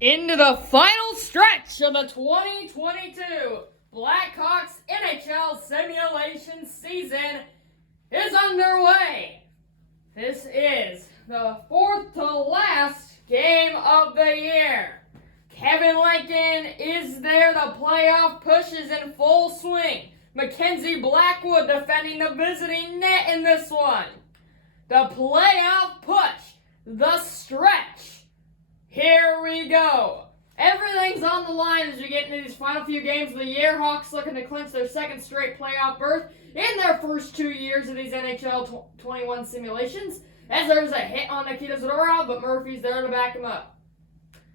Into the final stretch of the 2022 Blackhawks NHL simulation season is underway. This is the fourth to last game of the year. Kevin Lincoln is there. The playoff push is in full swing. Mackenzie Blackwood defending the visiting net in this one. The playoff push. The stretch. Here we go. Everything's on the line as we get into these final few games of the year. Hawks looking to clinch their second straight playoff berth in their first 2 years of these NHL 21 simulations, as there's a hit on Nikita Zadorov, but Murphy's there to back him up.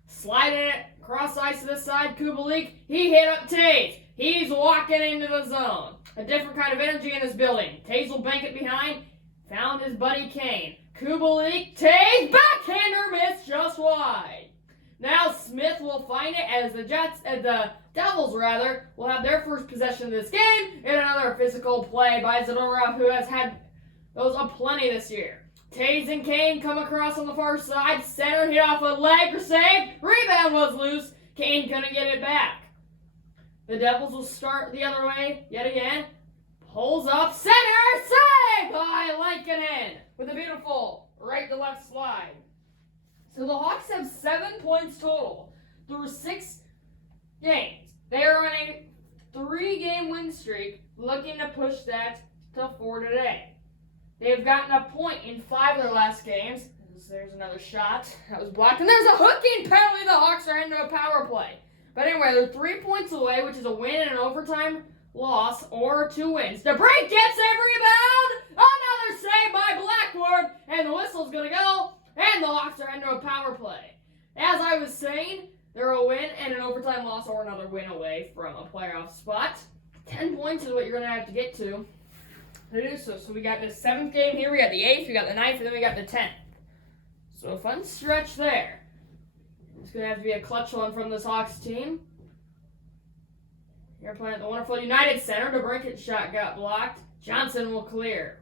Sliding it across ice to this side, Kubalik, he hit up Taves. He's walking into the zone. A different kind of energy in this building. Taves will bank it behind. Found his buddy Kane. Kubalik, Taves, backhander miss just wide. Now Smith will find it as the Devils will have their first possession of this game in another physical play by Zadorov, who has had those aplenty this year. Taves and Kane come across on the far side. Center hit off a leg for save. Rebound was loose. Kane couldn't get it back. The Devils will start the other way yet again. Pulls up, center, save by Lankinen with a beautiful right to left slide. So the Hawks have 7 points total through 6 games. They are on a 3-game win streak, looking to push that to 4 today. They have gotten a point in 5 of their last games. There's another shot that was blocked, and there's a hooking penalty. The Hawks are into a power play. But anyway, they're 3 points away, which is a win and an overtime loss, or 2 wins. The break gets a rebound. Another save by Blackwood, and the whistle's going to go, and the Hawks are into a power play. As I was saying, they're a win and an overtime loss or another win away from a playoff spot. 10 points is what you're going to have to get to do so. So we got the 7th game here, we got the 8th, we got the 9th, and then we got the 10th. So a fun stretch there. It's going to have to be a clutch one from this Hawks team. Here playing at the wonderful United Center. The break-it shot got blocked. Johnson will clear.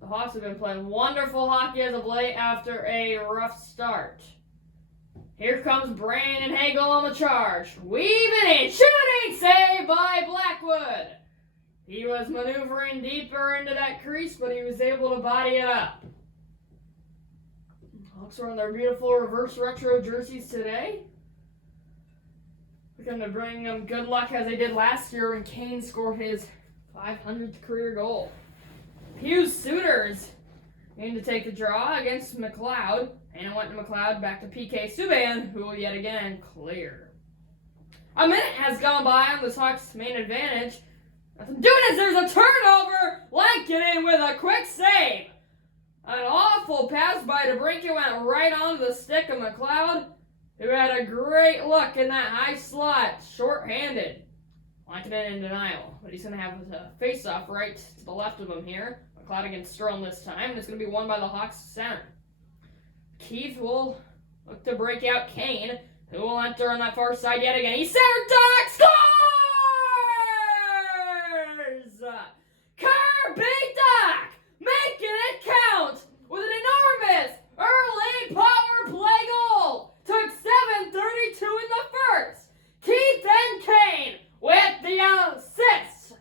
The Hawks have been playing wonderful hockey as of late after a rough start. Here comes Brandon Hagel on the charge. Weaving in, shooting, save by Blackwood. He was maneuvering deeper into that crease, but he was able to body it up. Hawks are on their beautiful reverse retro jerseys today. We're going to bring them good luck as they did last year when Kane scored his 500th career goal. Hughes Souters aim to take the draw against McLeod, and it went to McLeod back to PK Subban, who will yet again clear. A minute has gone by on this Hawks main advantage. Nothing doing as there's a turnover. Lankinen with a quick save. An awful pass by DeBrincat went right onto the stick of McLeod, who had a great look in that high slot, short-handed. Lankinen in denial, but he's going to have a face-off right to the left of him here. McLeod against Strom this time, and it's going to be won by the Hawks center. Keith will look to break out Kane, who will enter on that far side yet again. He centered dog, scores! Kirby Doc making it count with an enormous early power play goal. Took 7:32 in the first. Keith and Kane with the assist.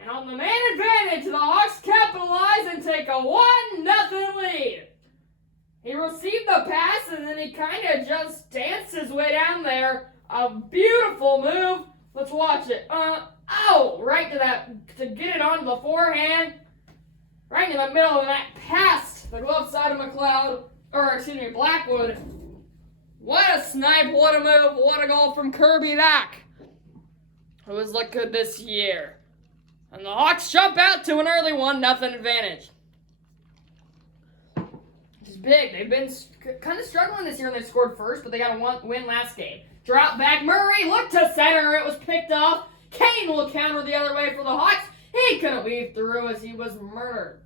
And on the man advantage, the Hawks capitalize and take a 1-0 lead. He received the pass and then he kind of just danced his way down there. A beautiful move. Let's watch it. Right to get it onto the forehand. Right in the middle of that pass. The glove side of Blackwood. What a snipe, what a move, what a goal from Kirby Doc, who has looked good this year. And the Hawks jump out to an early 1-0 advantage. Which is big. They've been kind of struggling this year and they scored first, but they got a win last game. Drop back, Murray, look to center, it was picked off. Kane will counter the other way for the Hawks. He couldn't weave through as he was murdered.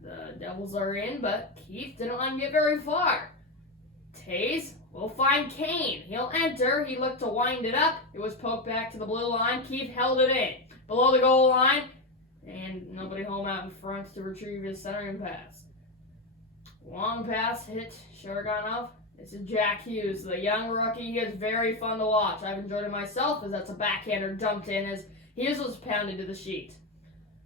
The Devils are in, but Keith didn't let him get very far. Taves will find Kane. He'll enter. He looked to wind it up. It was poked back to the blue line. Keith held it in. Below the goal line. And nobody home out in front to retrieve his centering pass. Long pass hit Sharaganov. This is Jack Hughes, the young rookie. He is very fun to watch. I've enjoyed it myself as that's a backhander dumped in as Hughes was pounded to the sheet.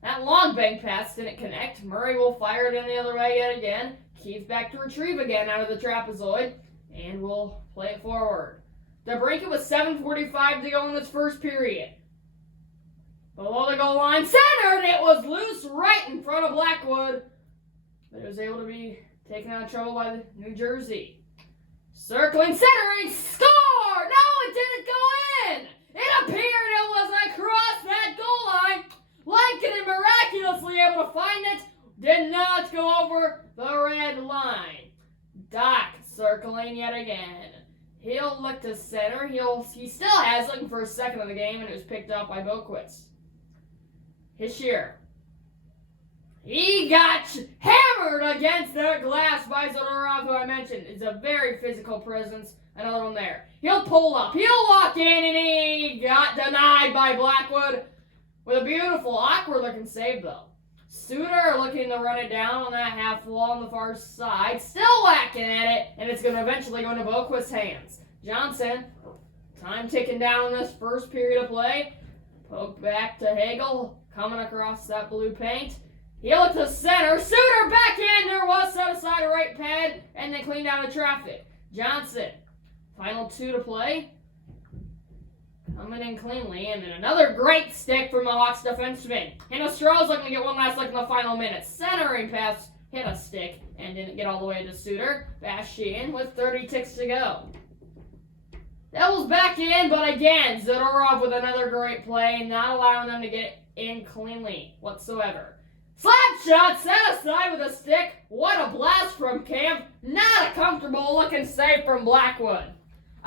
That long bank pass didn't connect. Murray will fire it in the other way yet again. Keith's back to retrieve again out of the trapezoid and will play it forward. DeBrincat with 7:45 to go in this first period. Below the goal line, centered! It was loose right in front of Blackwood. But it was able to be taken out of trouble by New Jersey. Circling, centering, score! No, it didn't go in! It appeared it was across that goal line. Lankinen miraculously able to find it. Did not go over the red line. Doc circling yet again. He'll look to center. He still has looking for a second of the game, and it was picked up by Boquist. Hischier. He got hammered against the glass by Zadorov, who I mentioned. It's a very physical presence. Another one there. He'll pull up. He'll walk in, and he got denied by Blackwood with a beautiful, awkward-looking save, though. Suter looking to run it down on that half wall on the far side. Still whacking at it, and it's going to eventually go into Boquist's hands. Johnson, time ticking down in this first period of play. Poke back to Hagel, coming across that blue paint. He'll look to center. Suter backhander was set aside a right pad, and then cleaned out of traffic. Johnson, final 2 to play. Coming in cleanly, and then another great stick from the Hawks defenseman. Hinostro's looking to get one last look in the final minutes. Centering pass hit a stick and didn't get all the way to Suter. Bastian with 30 ticks to go. Devils back in, but again, Zadorov with another great play, not allowing them to get in cleanly whatsoever. Slap shot set aside with a stick. What a blast from Camp. Not a comfortable looking save from Blackwood.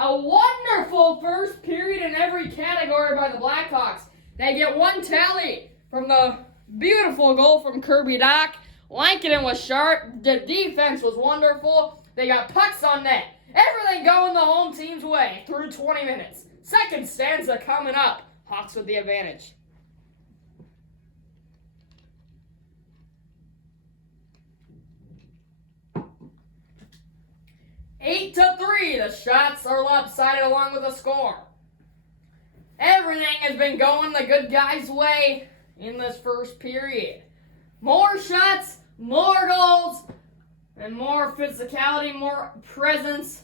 A wonderful first period in every category by the Blackhawks. They get one tally from the beautiful goal from Kirby Dach. Lankinen was sharp. The defense was wonderful. They got pucks on net. Everything going the home team's way through 20 minutes. Second stanza coming up. Hawks with the advantage. Eight to 3, the shots are lopsided along with a score. Everything has been going the good guys' way in this first period. More shots, more goals, and more physicality, more presence.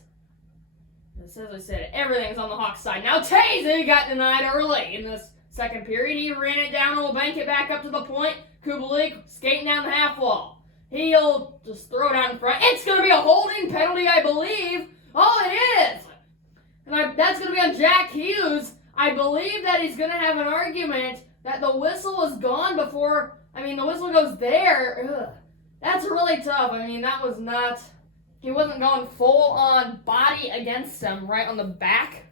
As I said, everything's on the Hawks side. Now Taze got denied early in this second period. He ran it down and will bank it back up to the point. Kubalik skating down the half wall. He'll just throw it out in front. It's going to be a holding penalty, I believe. Oh, it is. And that's going to be on Jack Hughes. I believe that he's going to have an argument that the whistle was gone before. The whistle goes there. Ugh. That's really tough. That was not. He wasn't going full on body against him right on the back.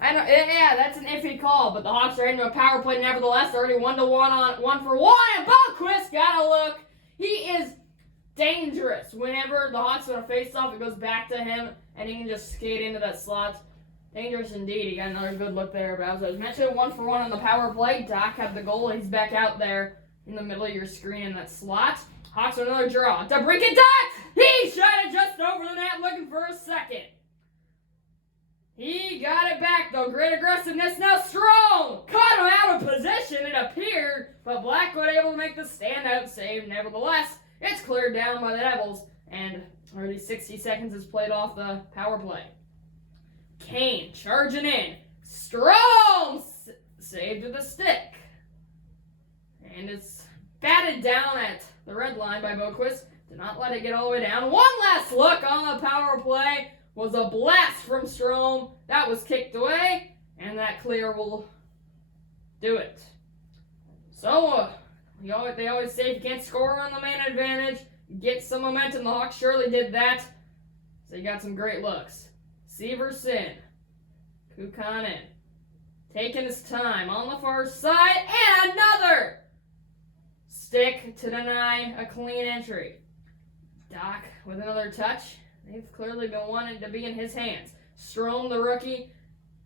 That's an iffy call, but the Hawks are into a power play nevertheless. They're already 1-1 on 1-for-1, and Boquist got a look. He is dangerous. Whenever the Hawks want to face off, it goes back to him, and he can just skate into that slot. Dangerous indeed. He got another good look there. But as I was mentioning, 1-for-1 on the power play. Doc had the goal. He's back out there in the middle of your screen in that slot. Hawks with another draw. DeBrincat Doc! He shot it just over the net looking for a second. He got it back, though. Great aggressiveness. Now Strong caught him out of position, it appeared, but Blackwood able to make the standout save. Nevertheless, it's cleared down by the Devils, and already 60 seconds is played off the power play. Kane charging in. Strong saved with a stick. And it's batted down at the red line by Boquist. Did not let it get all the way down. One last look on the power play. Was a blast from Strome. That was kicked away, and that clear will do it. So, they always say if you can't score on the man advantage, get some momentum. The Hawks surely did that. So you got some great looks. Severson, Kukkonen, taking his time on the far side, and another stick to deny a clean entry. Doc with another touch. They've clearly been wanting to be in his hands. Strome, the rookie,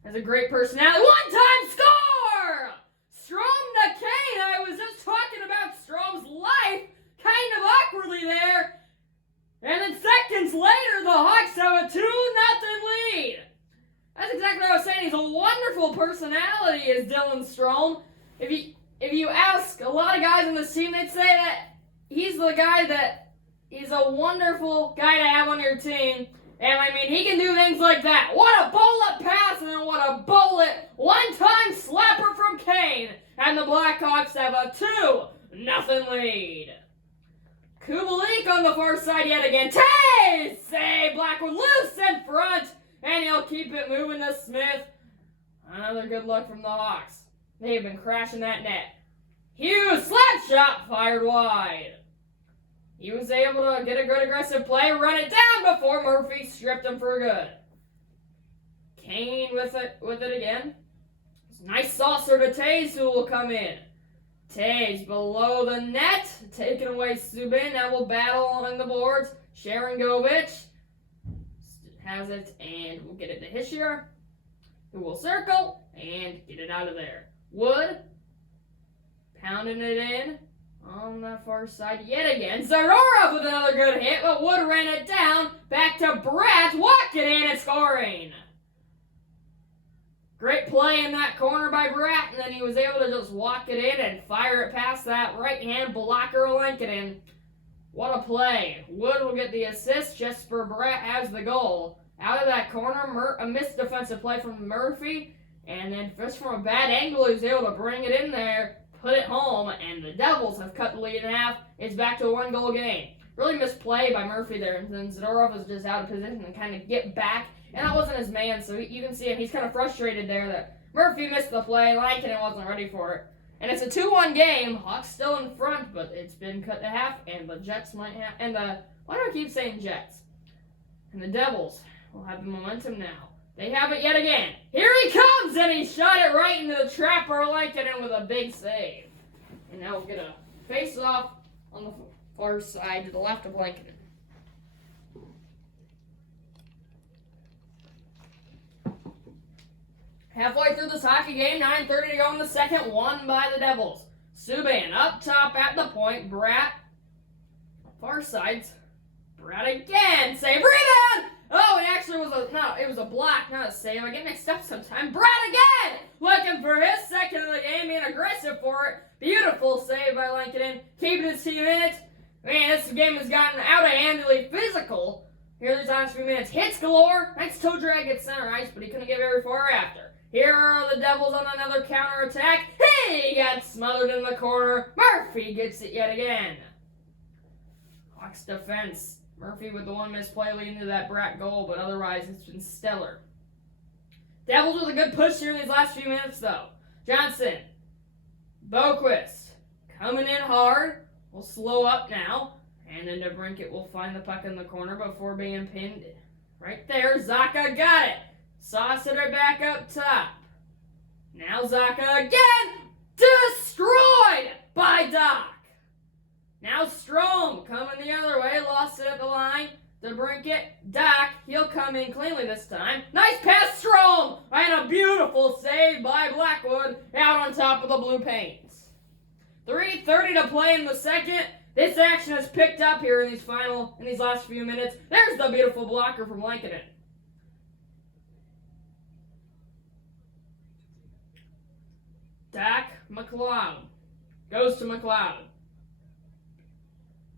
has a great personality. One-time score! Strome to Kane. I was just talking about Strome's life kind of awkwardly there. And then personality is Dylan Strome. If you ask a lot of guys on this team, they'd say that he's the guy that he's a wonderful guy to have on your team. And I mean, he can do things like that. What a bullet pass, and then what a bullet one-time slapper from Kane. And the Blackhawks have a 2-0 lead. Kubalik on the far side yet again. Taves! Save! Blackwood loose in front. And he'll keep it moving to Smith. Another good look from the Hawks. They've been crashing that net. Hughes, slap shot, fired wide. He was able to get a good aggressive play, run it down before Murphy stripped him for good. Kane with it again. Nice saucer to Taves, who will come in. Taves below the net, taking away Subin. Now will battle along the boards. Sharangovich has it, and we'll get it to Hischier, who will circle and get it out of there. Wood pounding it in on the far side yet again. Zadorov with another good hit, but Wood ran it down. Back to Bratt, walking in and scoring. Great play in that corner by Bratt, and then he was able to just walk it in and fire it past that right-hand blocker Lankinen. What a play. Wood will get the assist. Jesper Bratt has the goal. Out of that corner, a missed defensive play from Murphy, and then just from a bad angle, he was able to bring it in there, put it home, and the Devils have cut the lead in half. It's back to a one-goal game. Really missed play by Murphy there, and then Zadorov was just out of position and kind of get back, and that wasn't his man, so you can see him. He's kind of frustrated there that Murphy missed the play, Lankinen wasn't ready for it. And it's a 2-1 game. Hawks still in front, but it's been cut to half, and the Jets might have, and why do I keep saying Jets? And the Devils will have the momentum now. They have it yet again. Here he comes, and he shot it right into the trapper Lankinen with a big save. And now we'll get a face-off on the far side to the left of Lankinen. Halfway through this hockey game, 9:30 to go in the second, won by the Devils. Subban up top at the point. Bratt, far sides. Bratt again, save, rebound! Oh, it actually was it was a block, not a save. I get mixed up sometimes. Bratt again! Looking for his second of the game, being aggressive for it. Beautiful save by Lankinen, keeping his team in it. Man, this game has gotten out of hand, really physical. Here these last few minutes. Hits galore. Nice toe drag at center ice, but he couldn't get very far after. Here are the Devils on another counterattack. He got smothered in the corner. Murphy gets it yet again. Hawks defense. Murphy with the one missed play leading to that Bratt goal, but otherwise it's been stellar. Devils with a good push here in these last few minutes, though. Johnson. Boquist. Coming in hard. We'll slow up now. And then DeBrincat will find the puck in the corner before being pinned. Right there. Zacha got it. Saucer back up top. Now Zacha again. Destroyed by Doc. Now Strome coming the other way. Lost it at the line. DeBrincat. Doc. He'll come in cleanly this time. Nice pass, Strome. And a beautiful save by Blackwood out on top of the blue paints. 3:30 to play in the second. This action has picked up here in these last few minutes. There's the beautiful blocker from Lankinen. Doc McLeod goes to McLeod.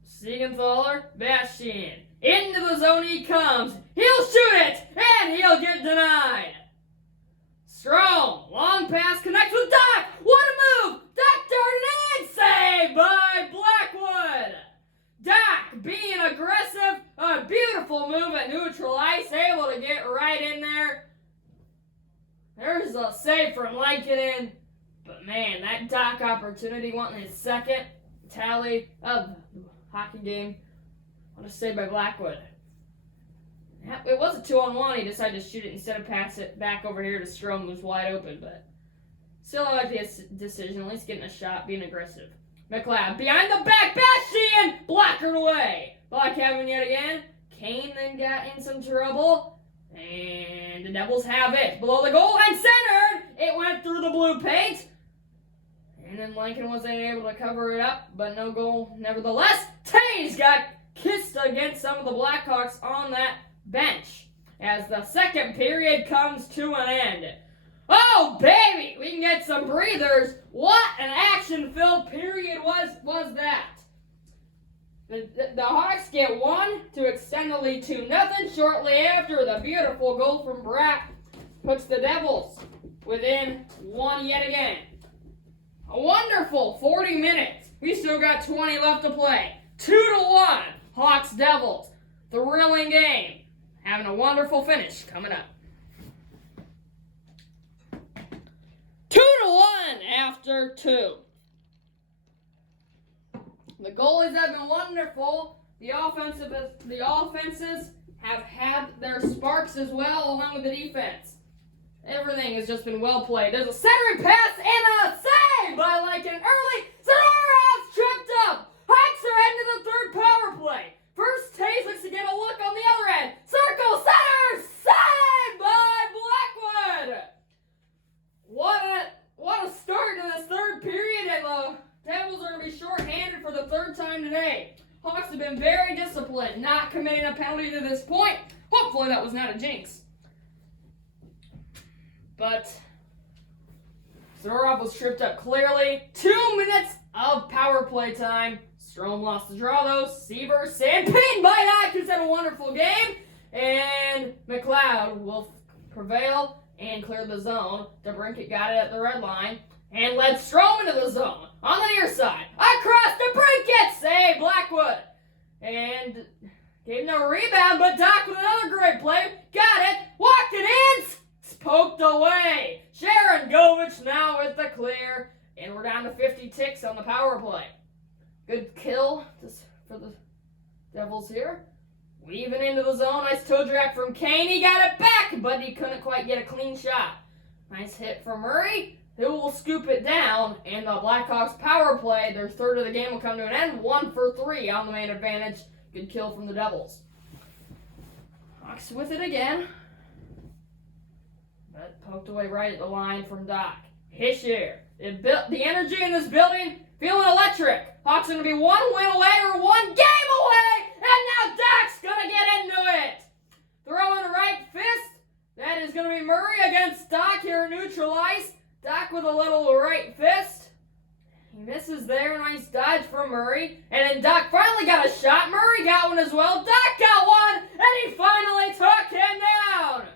Siegenthaler, Bastian. Into the zone he comes. He'll shoot it, and he'll get denied. Strome, long pass, connects with Doc. What a move! Doc darted in, saved by Blackwood. Doc being aggressive, a beautiful move at neutral ice, able to get right in there. There's a save from Lankinen. But man, that Doc opportunity wanting his second tally of the hockey game. What a save by Blackwood. It was a 2-on-1. He decided to shoot it instead of pass it back over here to Strome, who's wide open. But still, I like the decision. At least getting a shot, being aggressive. McLeod behind the back. Bastian blockered away. Block having yet again. Kane then got in some trouble. And the Devils have it. Below the goal line, centered. It went through the blue paint. And then Lankinen wasn't able to cover it up, but no goal nevertheless. Taves got kissed against some of the Blackhawks on that bench as the second period comes to an end. Oh, baby, we can get some breathers. What an action-filled period was that? The Hawks get one to extend the lead 2-0 shortly after the beautiful goal from Bratt puts the Devils within one yet again. A wonderful 40 minutes. We still got 20 left to play. 2-1, Hawks Devils. Thrilling game. Having a wonderful finish coming up. 2-1 after 2. The goalies have been wonderful. The offenses have had their sparks as well, along with the defense. Everything has just been well played. There's a centering pass and a save by like an early Zadorov's tripped up. Hawks are into the third power play. First Taze looks to get a look on the other end. Circle center, save by Blackwood. What a start to this third period, and the Devils are going to be shorthanded for the third time today. Hawks have been very disciplined, not committing a penalty to this point. Hopefully that was not a jinx. But Zorov was tripped up clearly. 2 minutes of power play time. Strome lost the draw though. Seaver sandpinned by Atkins had a wonderful game. And McLeod will prevail and clear the zone. DeBrincat got it at the red line and led Strome into the zone. On the near side, across DeBrincat, save Blackwood. And gave no rebound, but Doc with another great play. Got it, walked it in, poked away. Sharon Govich now with the clear. And we're down to 50 ticks on the power play. Good kill for the Devils here. Weaving into the zone. Nice toe drag from Kane. He got it back, but he couldn't quite get a clean shot. Nice hit from Murray, who will scoop it down. And the Blackhawks power play, their third of the game, will come to an end. 1 for 3 on the main advantage. Good kill from the Devils. Hawks with it again. But poked away right at the line from Doc. Hischier. The energy in this building, feeling electric. Hawks are going to be one win away or one game away. And now Doc's going to get into it. Throwing the right fist. That is going to be Murray against Doc here neutralized. Doc with a little right fist. He misses there. Nice dodge from Murray. And then Doc finally got a shot. Murray got one as well. Doc got one. And he finally took him down.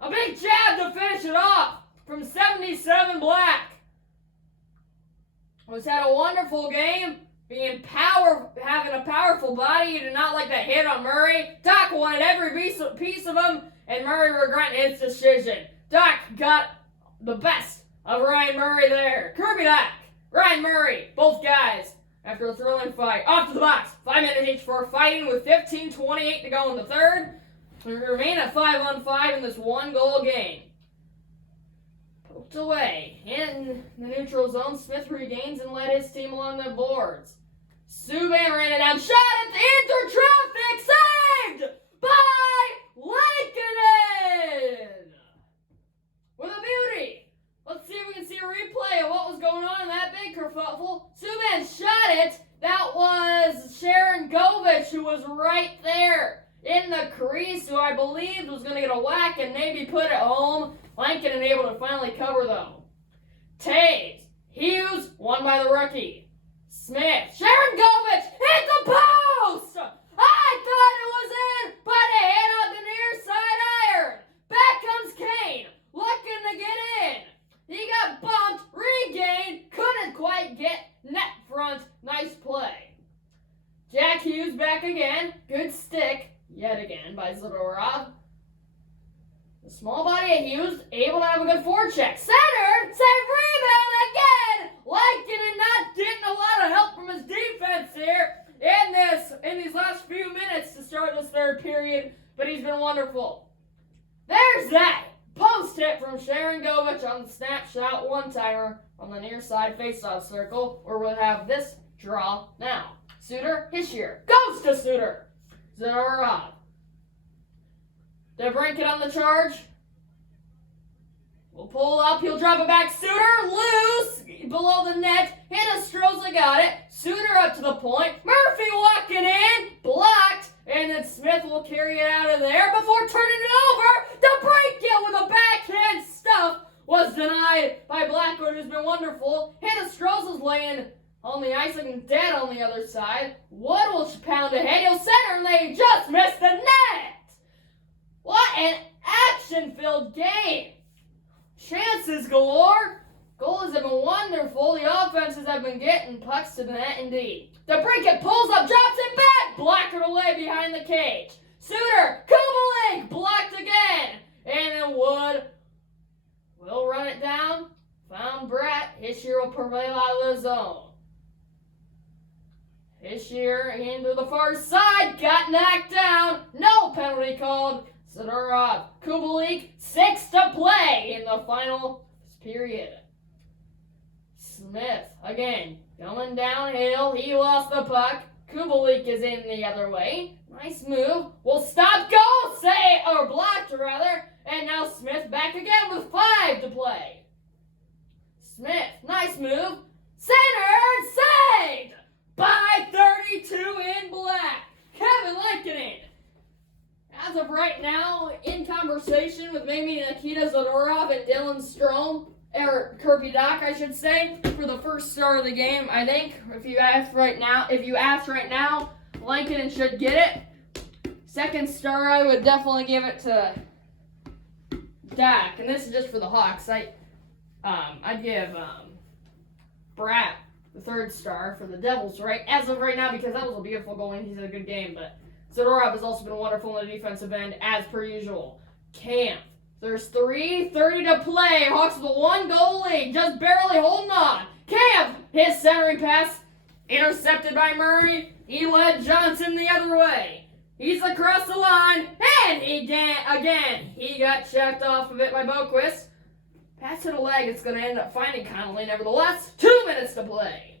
A big jab to finish it off from 77 Black. Was had a wonderful game. Having a powerful body. You did not like that hit on Murray. Doc wanted every piece of him, and Murray regretted his decision. Doc got the best of Ryan Murray there. Kirby Doc, Ryan Murray, both guys, after a thrilling fight. Off to the box. 5 minutes each for fighting with 15:28 to go in the third. We remain at 5-on-5 in this one-goal game. Poked away. In the neutral zone, Smith regains and led his team along the boards. Subban ran it down. Shot at the inter traffic. Saved by Lankinen. With a beauty. Let's see if we can see a replay of what was going on in that big kerfuffle. Subban shot it. That was Sharon Govich, who was right there in the crease, who I believe was going to get a whack and maybe put it home. Lankinen able to finally cover, though. Taves. Hughes, won by the rookie. Smith. Sharon Govich hit the post! I thought it was in, but it hit on the near side iron. Back comes Kane, looking to get in. He got bumped, regained, couldn't quite get net front. Nice play. Jack Hughes back again. Good stick, yet again, by Zadorov. The small body of Hughes able to have a good forecheck. Center, save rebound again. Lankinen not getting a lot of help from his defense here in these last few minutes to start this third period, but he's been wonderful. There's that post hit from Sharon Govich on the snapshot one-timer on the near side faceoff circle, where we'll have this draw now. Suter, Hischier, goes to Suter. Zadorov. DeBrincat on the charge. Will pull up. He'll drop it back. Suter loose below the net. Hinostroza got it. Suter up to the point. Murphy walking in. Blocked. And then Smith will carry it out of there before turning it over. DeBrincat with a back wonderful. Hinostroza's laying on the ice looking dead on the other side. Wood will pound ahead. He'll center, and they just missed the net. What an action-filled game. Chances galore. Goalies have been wonderful. The offenses have been getting pucks to the net indeed. DeBrincat pulls up, drops it back. Blocked away behind the cage. Suter, Kubalik, blocked again. And then Wood will run it down. Found Bratt. Hischier will prevail out of the zone. Hischier into the far side. Got knocked down. No penalty called. Zadorov, Kubalik, 6 to play in the final period. Smith, again, going downhill. He lost the puck. Kubalik is in the other way. Nice move. Will stop goal. Blocked rather. And now Smith back again with 5 to play. Smith, nice move. Center, saved by 32 in black. Kevin Lankinen. As of right now, in conversation with maybe Nikita Zadorov and Dylan Strome, or Kirby Doc, I should say, for the first star of the game. I think if you ask right now, Lankinen should get it. Second star, I would definitely give it to Doc, and this is just for the Hawks. I'd give Bratt the third star for the Devils, right? As of right now, because that was a beautiful goal and he's had a good game, but Zadorov has also been wonderful in the defensive end, as per usual. Camp. There's 3:30 to play. Hawks with a 1-goal lead, just barely holding on. Camp, his centering pass, intercepted by Murray. He led Johnson the other way. He's across the line, and he got checked off of it by Boquist. Pass to the leg, it's going to end up finding Connolly. Nevertheless, 2 minutes to play.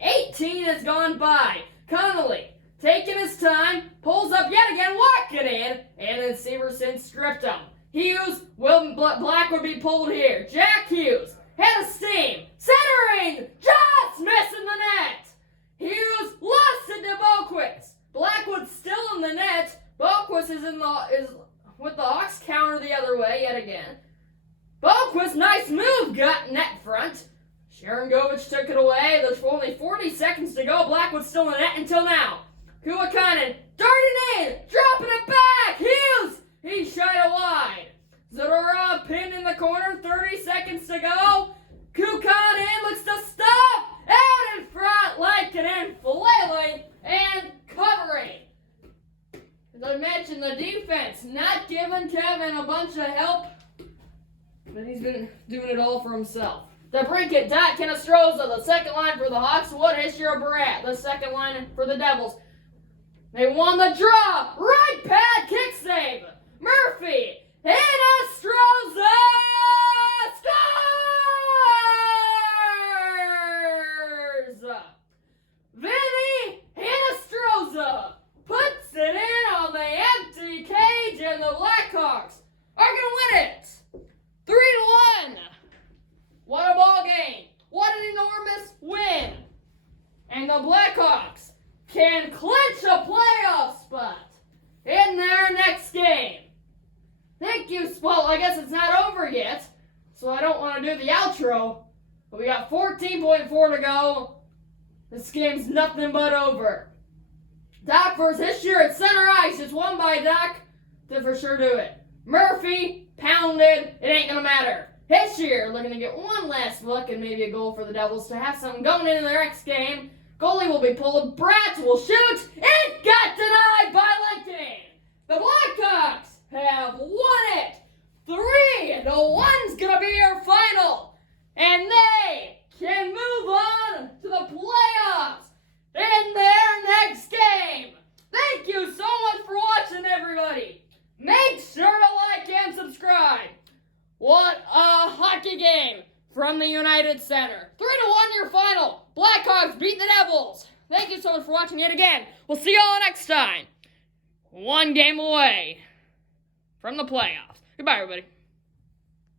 18 has gone by. Connolly, taking his time, pulls up yet again, walking in, and then Severson stripped him. Hughes, Black would be pulled here. Jack Hughes, head of steam, centering, just missing the net. Hughes lost it to Boquist. Blackwood's still in the net. Boquist is with the Hawks counter the other way yet again. Boquist, nice move, got net front. Sharangovich took it away. There's only 40 seconds to go. Blackwood's still in the net until now. Kuwakainen darting in, dropping it back. Hughes, he shot it wide. Zadorov pinned in the corner, 30 seconds to go. Kuwakainen looks to stop. Out in front, Lankinen flailing and covering. As I mentioned, the defense not giving Kevin a bunch of help, but he's been doing it all for himself. DeBrincat, Dot, Hinostroza, the second line for the Hawks. Wood, Hischier, Bratt, the second line for the Devils. They won the draw. Right pad, kick save. Murphy, Hinostroza scores! Vinny Hinostroza puts it in on the empty cage, and the Blackhawks are going to win it. 3-1. What a ball game. What an enormous win. And the Blackhawks can clinch a playoff spot in their next game. Thank you, Well, I guess it's not over yet, so I don't want to do the outro, but we got 14.4 to go. This game's nothing but over. Doc versus Hischier at center ice. It's won by Doc to for sure do it. Murphy, pounded. It ain't going to matter. Hischier looking to get one last look and maybe a goal for the Devils to have something going into their next game. Goalie will be pulled. Bratt will shoot. It got denied by Lankinen. The Blackhawks have won it. 3-1's going to be your final. And they can move on to the playoffs in their next game. Thank you so much for watching, everybody. Make sure to like and subscribe. What a hockey game from the United Center. 3-1 your final. Blackhawks beat the Devils. Thank you so much for watching yet again. We'll see you all next time. One game away from the playoffs. Goodbye, everybody.